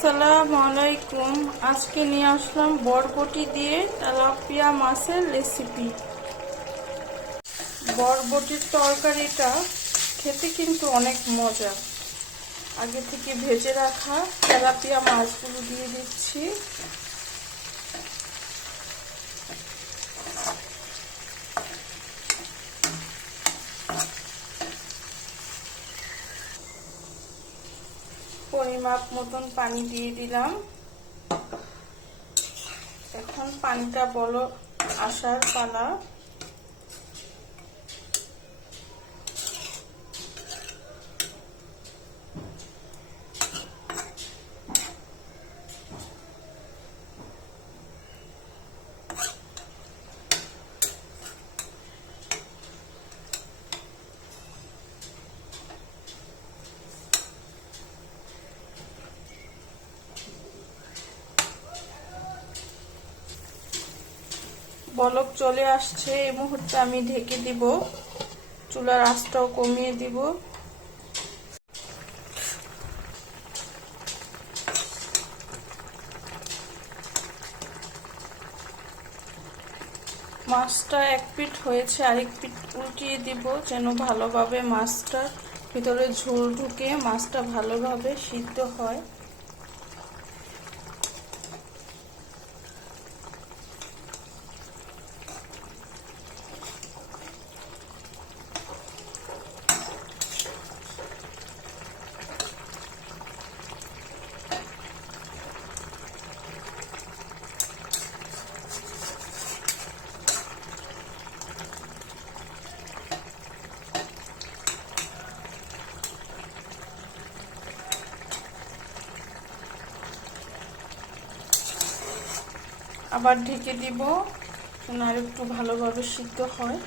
আসসালামু আলাইকুম। আজকে নিয়ে আসলাম বরবটি দিয়ে তেলাপিয়া মাছের রেসিপি। বরবটির তরকারিটা খেতে কিন্তু অনেক মজা। আগে থেকে ভেজে রাখা তেলাপিয়া মাছগুলো দিয়ে দিচ্ছি। পরিমাপ মতন পানি দিয়ে দিলাম। এখন পানিটা বলো আসার পালা। বলক চলে আসছে, এই মুহূর্তে আমি ঢেকে দিব, চুলার আঁচটাও কমিয়ে দিব। মাছটা এক পিঠ হয়েছে, আরেক পিঠ উল্টিয়ে দিব যেন ভালোভাবে মাছটা ভিতরে ঝোল ঢুকে মাছটা ভালোভাবে সিদ্ধ হয়। আবার ঢেকে দিব যেন আর একটু ভালোভাবে সিদ্ধ হয়।